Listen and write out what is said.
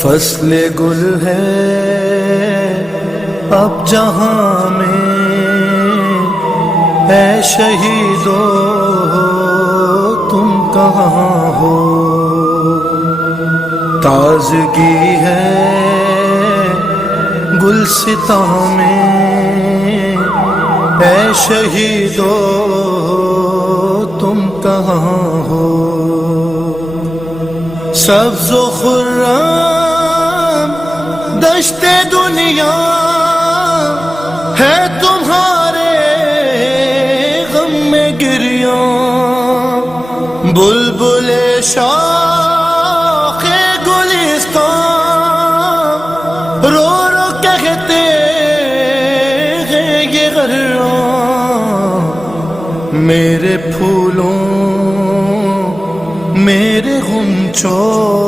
فصل گل ہے اب جہاں میں، اے شہیدو تم کہاں ہو؟ تازگی ہے گلستاں میں، اے شہیدو تم کہاں ہو؟ سبز و خرم دشت دنیا ہے تمہارے غم میں گریاں، بلبل شاخ گلستان رو رو کہتے ہیں یہ غراں، میرے پھولوں میرے غنچوں